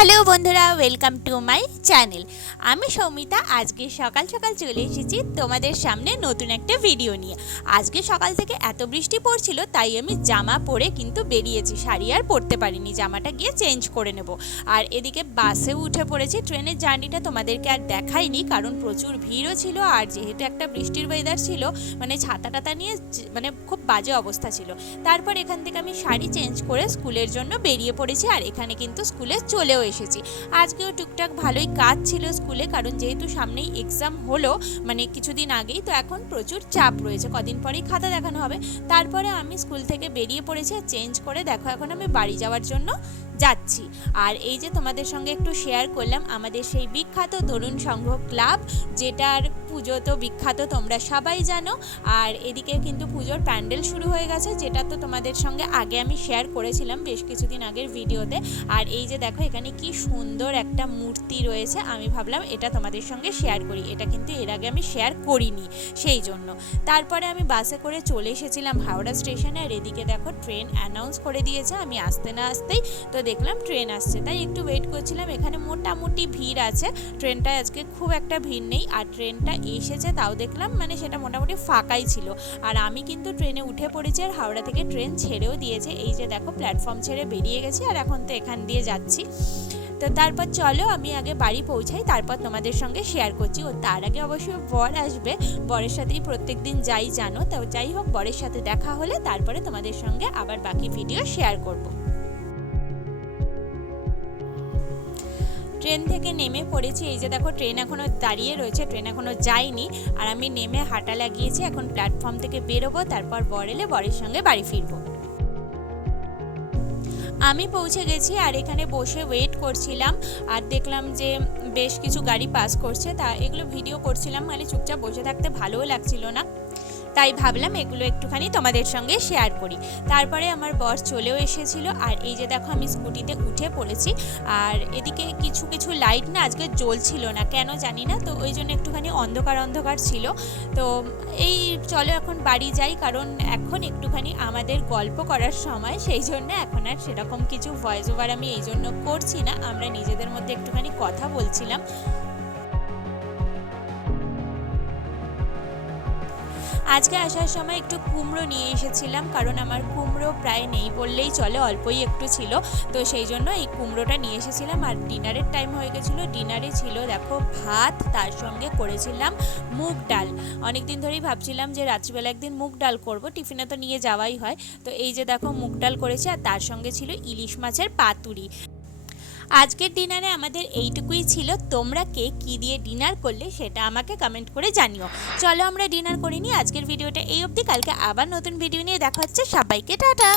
Hello বন্ধুরা, welcome to my channel. আমি সৌমিতা, আজকে সকাল সকাল চলে এসেছি তোমাদের সামনে নতুন একটা ভিডিও নিয়ে। আজকে সকাল থেকে এত বৃষ্টি পড়ছিল, তাই আমি জামা পরে কিন্তু বেরিয়েছি। শাড়ি আর পরতে পারিনি, জামাটা গিয়ে চেঞ্জ করে নেব। আর এদিকে বাসে উঠে পড়েছি, ট্রেনের জার্নিটা তোমাদেরকে আর দেখাইনি, কারণ প্রচুর ভিড়ও ছিল আর যেহেতু একটা বৃষ্টির ওয়েদার ছিল মানে ছাতা টাতা নিয়ে মানে খুব বাজে অবস্থা ছিল। তারপর এখান থেকে আমি শাড়ি চেঞ্জ করে স্কুলের জন্য বেরিয়ে পড়েছি, আর এখানে কিন্তু স্কুলে চলেও এসেছি। আজকেও টুকটাক ভালোই কাজ ছিল স্কুলে, কারণ যেহেতু সামনেই এক্সাম হলো মানে কিছুদিন আগেই, তো এখন প্রচুর চাপ রয়েছে। কদিন পরেই খাতা দেখানো হবে। তারপরে আমি স্কুল থেকে বেরিয়ে পড়েছি আর চেঞ্জ করে দেখো, এখন আমি বাড়ি যাওয়ার জন্য যাচ্ছি। আর এই যে তোমাদের সঙ্গে একটু শেয়ার করলাম, আমাদের সেই বিখ্যাত তরুণ সংঘ ক্লাব যেটার পুজো তো বিখ্যাত, তোমরা সবাই জানো। আর এদিকে কিন্তু পুজোর প্যান্ডেল শুরু হয়ে গেছে, যেটা তো তোমাদের সঙ্গে আগে আমি শেয়ার করেছিলাম বেশ কিছুদিন আগের ভিডিওতে। আর এই যে দেখো, এখানে কি সুন্দর একটা মূর্তি রয়েছে, আমি ভাবলাম এটা তোমাদের সঙ্গে শেয়ার করি। এটা কিন্তু এর আগে আমি শেয়ার করিনি সেই জন্য। তারপরে আমি বাসে করে চলে এসেছিলাম হাওড়া স্টেশনে, আর এদিকে দেখো ট্রেন অ্যানাউন্স করে দিয়েছে, আমি আসতে না আসতেই তো দেখলাম, ট্রেন আসছে। তাই একটু ওয়েট করছিলাম। এখানে মোটামুটি ভিড় আছে। ট্রেনটায় আজকে খুব একটা ভিড় নেই। আর ট্রেনটা এসেছে তাও দেখলাম মানে সেটা মোটামুটি ফাঁকাই ছিল। আর আমি কিন্তু ট্রেনে উঠে পড়েছি আর হাওড়া থেকে ট্রেন ছেড়েও দিয়েছে। এই যে দেখো প্ল্যাটফর্ম ছেড়ে বেরিয়ে গেছি আর এখন তো এখান দিয়ে যাচ্ছি। তো তারপর চলো, আমি আগে বাড়ি পৌঁছাই, তারপর তোমাদের সঙ্গে শেয়ার করছি। ও তার আগে অবশ্যই বর আসবে। বরের সাথেই প্রত্যেক দিন যাই, জানো? তো যাই হোক, বরের সাথে দেখা হলে তারপরে তোমাদের সঙ্গে আবার বাকি ভিডিও শেয়ার করব। ট্রেন থেকে নেমে পড়েছি। এই যে দেখো, ট্রেন এখনও দাঁড়িয়ে রয়েছে, ট্রেন এখনও যায়নি। আর আমি নেমে হাঁটা লাগিয়েছি, এখন প্ল্যাটফর্ম থেকে বেরোবো, তারপর বর এলে বরের সঙ্গে বাড়ি ফিরবো। আমি পৌঁছে গেছি আর এখানে বসে ওয়েট করছিলাম। আর দেখলাম যে বেশ কিছু গাড়ি পাস করছে, তা এগুলো ভিডিও করছিলাম মানে চুপচাপ বসে থাকতে ভালোও লাগছিল না। তাই ভাবলাম এগুলো একটুখানি তোমাদের সঙ্গে শেয়ার করি। তারপরে আমার বস চলেও এসেছিল, আর এই যে দেখো আমি স্কুটিতে উঠে পড়েছি, আর এদিকে কিছু কিছু লাইট না আজকে জ্বলছিল না, কেন জানি না, তো ওই জন্য একটুখানি অন্ধকার অন্ধকার ছিল। তো এই চলো এখন বাড়ি যাই, কারণ এখন একটুখানি আমাদের গল্প করার সময়, সেই জন্য এখন আর সেরকম কিছু ভয়েস ওভার আমি এই জন্য করছি না, আমরা নিজেদের মধ্যে একটুখানি কথা বলছিলাম। আজকে আসার সময় একটু কুমড়ো নিয়ে এসেছিলাম, কারণ আমার কুমড়ো প্রায় নেই বললেই চলে, অল্পই একটু ছিল। তো সেই জন্য এই কুমড়োটা নিয়ে এসেছিলাম আর ডিনারের টাইম হয়ে গেছিল, ডিনারে ছিল দেখো ভাত, তার সঙ্গে করেছিলাম মুগ ডাল। অনেক দিন ধরেই ভাবছিলাম যে রাত্রিবেলা একদিন মুগ ডাল করব, টিফিনে তো নিয়ে যাওয়াই হয়। তো এই যে দেখো মুগ ডাল করেছি আর তার সঙ্গে ছিল ইলিশ মাছের পাতুরি। আজকের ডিনারে আমাদের এইটুকুই ছিল। তোমরা কে কি দিয়ে ডিনার করলে সেটা আমাকে কমেন্ট করে জানিও। চলো আমরা ডিনার করিনি আজকের ভিডিওটা এই অবধি। কালকে আবার নতুন ভিডিও নিয়ে দেখা হচ্ছে। সবাইকে টাটা।